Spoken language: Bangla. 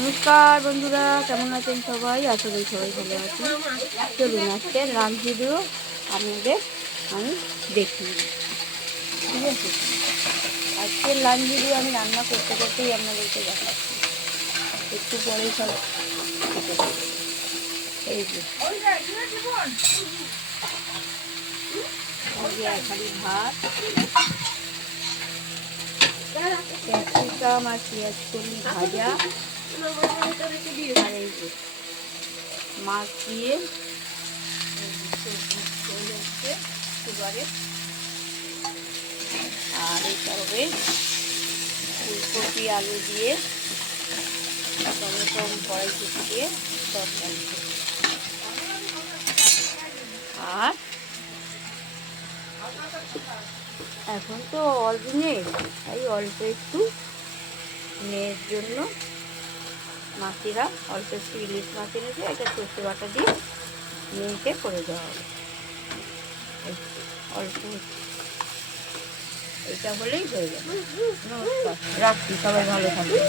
নমস্কার বন্ধুরা, কেমন আছেন সবাই? আশা করি সবাই ভালো আছেন। চলুন আজকে লাঞ্চ ভিডিও আপনাদের আমি দেখিয়ে দিই। ঠিক আছে, আজকের লাঞ্চ ভিডিও আমি রান্না করতে করতেই আপনাদেরকে দেখাচ্ছি। একটু পরেই সব এই যে এক হাঁড়ি ভাত, ক্যাপসিকাম আর পেঁয়াজ কলি ভাজা, আর এই যে মাছ দিয়ে সুগারে, আর এটা হবে ফুলকপি আলু দিয়ে টমেটো কড়াইশুঁটি দিয়ে তরকারি। আর এখন তো অল্প নেই, তাই অল্প একটু মেয়ের জন্য মাছিরা অল্প একটু ইলিশ মাছ এনেছে, এটা সর্ষে বাটা দিয়ে মেয়েকে করে দেওয়া হবে। অল্প এটা হলেই হয়ে যাবে। নমস্কার, রাখছি, সবাই ভালো থাকবে।